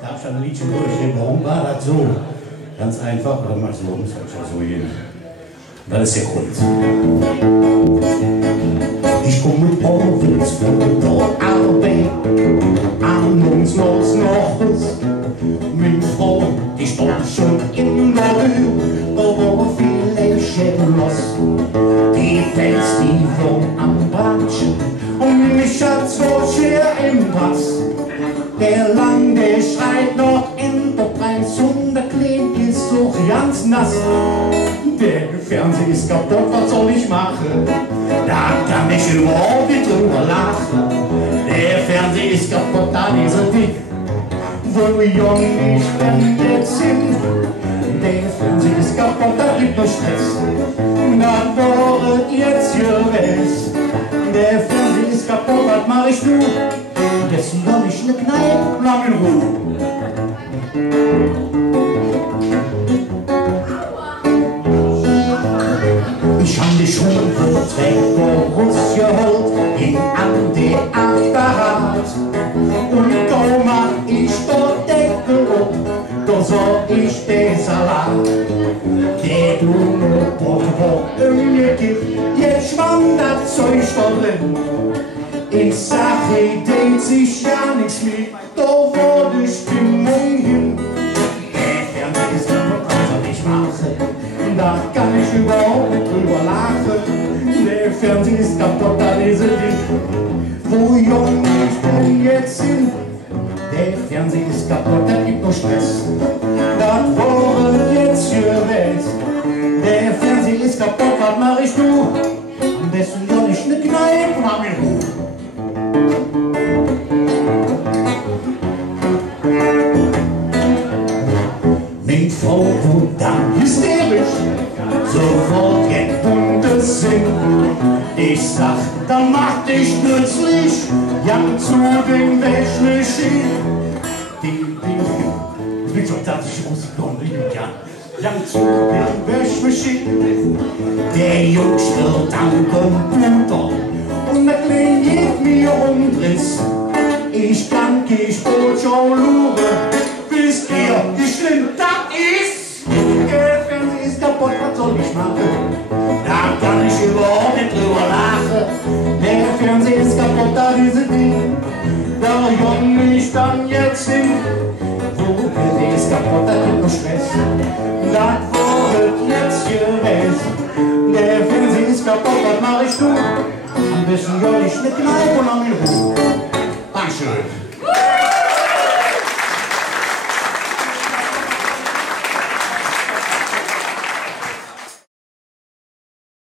Darf ich ein Liedchen durchgehen? Warum war das so? Ganz einfach, oder machst du muss halt so gehen. Das ist der Grund. Ich komme mit Orwells von der Arbeit, ahnungslos noch was. Meine Frau, die stand schon in der Tür, da war viel Lächeln los. Die Fels, die wohnt am Bratschen und mich hat's so schwer im Pass. Der Lang, der schreit noch in der Preis und der Klein ist so ganz nass. Der Fernseher ist kaputt, was soll ich machen? Da kann ich überhaupt nicht drüber lachen. Der Fernseher ist kaputt, da ist er dick. Wo jung ich bin jetzt hin. Der Fernseher ist kaputt, da gibt nur Stress. Da war jetzt hier was. Der Fernseher ist kaputt, was mach ich nun? Dessen soll ich ne Kneipe, lang in Ruhe. Ich hab die Schuhe weg Borussia geholt, ging an der Apparat. Und da mach ich den Deckel ab, da sah ich den Salat. Die Blumenbrot war umgekippt, jetzt schwamm das Zeug da drin. Ich sag, hier denkt sich ja nichts mehr, da war die Stimmung hin. Der Fernseher ist kaputt, was soll ich machen? Da kann ich überhaupt nicht drüber lachen. Der Fernseher ist kaputt, da ist er dick. Wo jung ich bin jetzt hin? Der Fernseher ist kaputt, da gibt nur Stress. Das war jetzt für was. Der Fernseher ist kaputt, was mach ich nun? Am besten soll ich ne Kneipe und hab mich Ruhe. Meine Frau wurde dann hysterisch, sofort geht buntes Sinn. Ich sag, dann mach dich nützlich, ja zu den Wäschmaschinen. Ich bin so tatsächlich Musik, ja zu den Wäschmaschinen. Der Jungs wird am Computer und der Kleine geht mir umdriss. Ich kann die Sport schon luren, wisst ihr, wie schlimm das ist? Der Fernseher ist kaputt, was soll ich machen? Da kann ich überhaupt nicht drüber lachen. Der Fernseher ist kaputt, da ist es Ding. Da jung ich dann jetzt hin. Wo der ist kaputt, da gibt nur Stress. Das wird jetzt gewesen. Der Fernseher ist kaputt, was mach ich nun? Am besten soll ich ne Kneipe und am in Ruhe. Dankeschön.